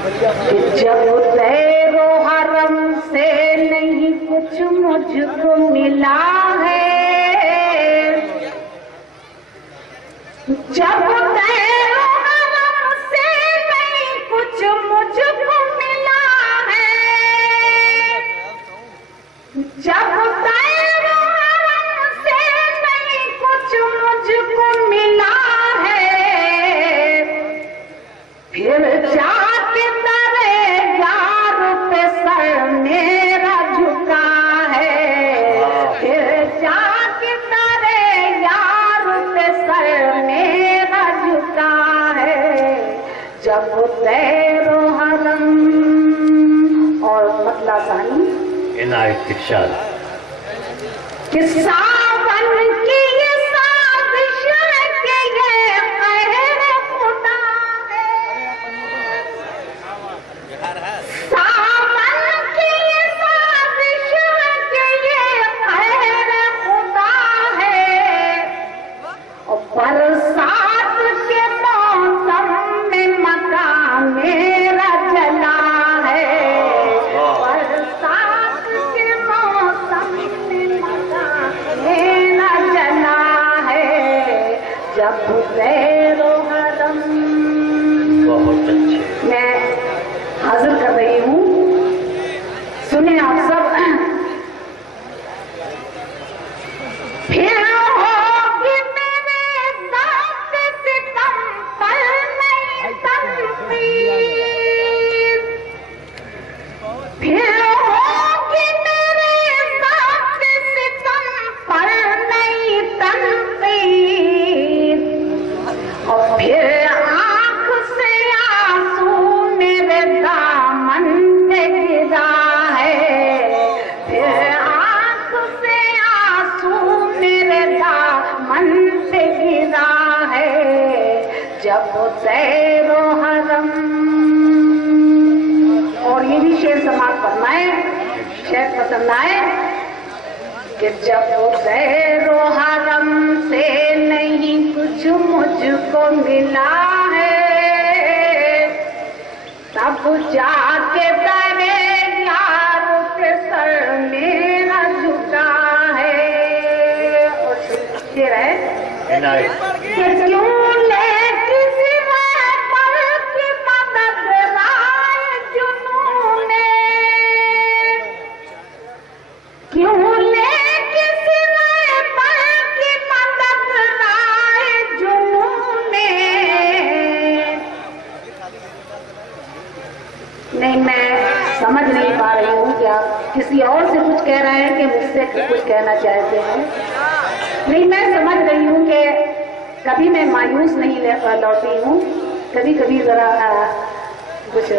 जब तेरो हरम से नहीं कुछ मुझको मिला है, जब तेरो हरम से नहीं कुछ मुझको मिला है, जब तेरो हरम से नहीं कुछ मुझको मिला है, फिर जाके तेरे यार पे सर मेरा झुका है, फिर जाके तेरे यार पे सर मेरा झुका है। जब तेरो हरम और मतला सानी इनायत इरशाद किस्सा बन की ये साजिश है कि ये कहर खुदा है, सावन की ये साजिश है कि ये कहर खुदा है। और बरसात के मौसम में मकान मेरा जला है, बरसात के मौसम में मकान मेरा जला है। जब तेरो हरम, बहुत अच्छे। मैं हाजिर कर रही हूँ, सुने आप सब। फिर होगी मेरे साथ सितम पर नहीं तनकीद, फिर होगी मेरे साथ सितम पर नहीं तनकीद, और फिर आंख से आंसू मेरे दामन पे गिरा है, फिर आंख से आंसू मेरे दामन पे गिरा है। जब तेरो हरम, और ये भी शेर समाप्त करना है, शेर पसंद आए कि जब तेरो हरम से नहीं कुछ मुझको मिला है, तब जाके तेरे यार के सर मेरा झुका है। और शेर है इनायत कि क्यों ले किसी पर की मदद राय जुनून ने, क्यों ले किसी पर की मदद राय जुनून ने। नहीं, मैं समझ नहीं पा रही हूँ कि आप किसी और से कुछ कह रहे हैं कि मुझसे कुछ कहना चाहते हैं। नहीं, मैं समझ रही हूँ कि कभी मैं मायूस नहीं लौटी हूँ, कभी कभी जरा कुछ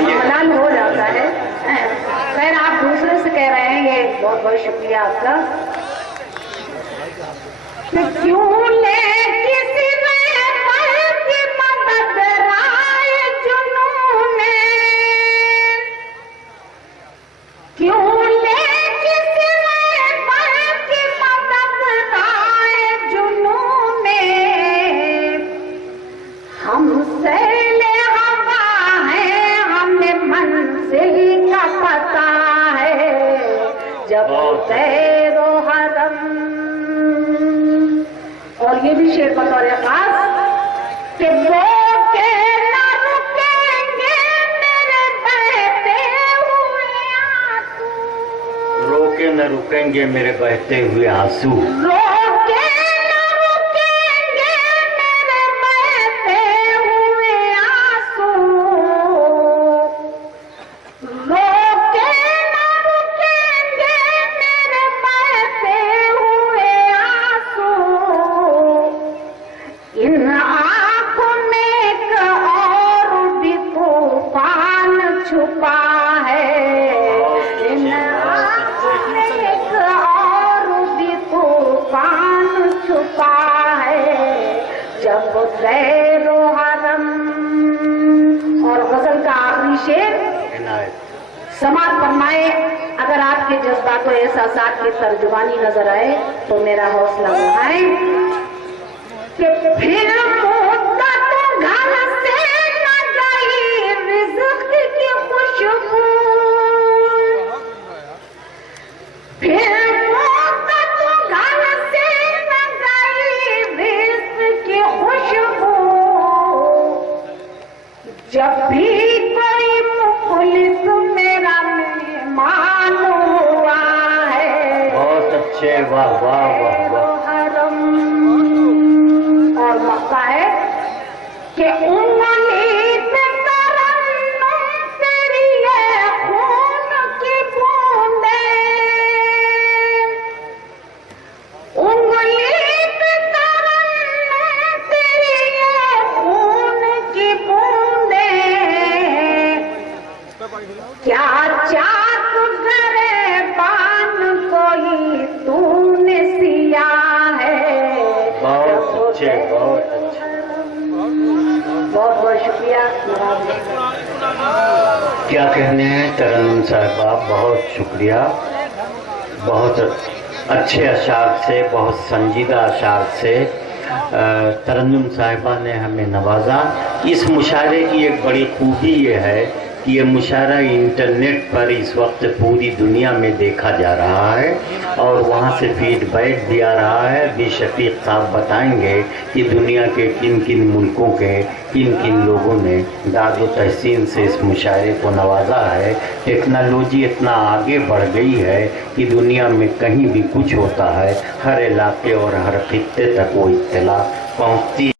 मलाल हो जाता है। खैर, आप दूसरे से कह रहे हैं, ये बहुत बहुत शुक्रिया आपका। तो क्यों ले किसी की मदद राय जुनून ने, क्यों ले किसी की मदद राय जुनून ने। हमसे ले हवा है, हमें मंजिल का पता है। जब तेरो हरम, और ये भी शेर बतौर खास कि वो के न रुकेंगे मेरे बहते हुए आंसू, रोके न रुकेंगे मेरे बहते हुए आंसू, रोके न रुकेंगे मेरे बहते हुए आंसू, रोके न रुकेंगे मेरे बहते हुए आंसू। इन आंखों में एक और भी तूफान छुपा है, इन आंखों में एक और भी तूफान छुपा है। जब तेरो हरम, और गजल का आखिरी शेर इनायत समाप्त फरमाए। अगर आपके जज्बात और एहसासात की तर्जुमानी नजर आए तो मेरा हौसला बढ़ाएं कि फिर मुद्दत घर से वाह वाह वाह वाह। और मौका है कि उंगली पे तरन्नुम तेरी है खून की बूंदें, उंगली पे तरन्नुम तेरी है खून की बूंदें, क्या चाक करे पान कोई तूने सिया है। बहुत अच्छे, बहुत अच्छे। बहुत बहुत शुक्रिया। क्या कहने हैं तरन्नुम साहिबा, बहुत शुक्रिया। बहुत अच्छे अशार से, बहुत संजीदा अशार से तरन्नुम साहिबा ने हमें नवाजा। इस मुशायरे की एक बड़ी खूबी ये है कि ये मुशायरा इंटरनेट पर इस वक्त पूरी दुनिया में देखा जा रहा है और वहाँ से फीडबैक भी आ रहा है। अभी शफीक साहब बताएंगे कि दुनिया के किन किन मुल्कों के किन किन लोगों ने दाद व तहसीन से इस मुशायरे को नवाजा है। टेक्नोलॉजी इतना आगे बढ़ गई है कि दुनिया में कहीं भी कुछ होता है हर इलाके और हर खित्ते तक वो इत्तला पहुँचती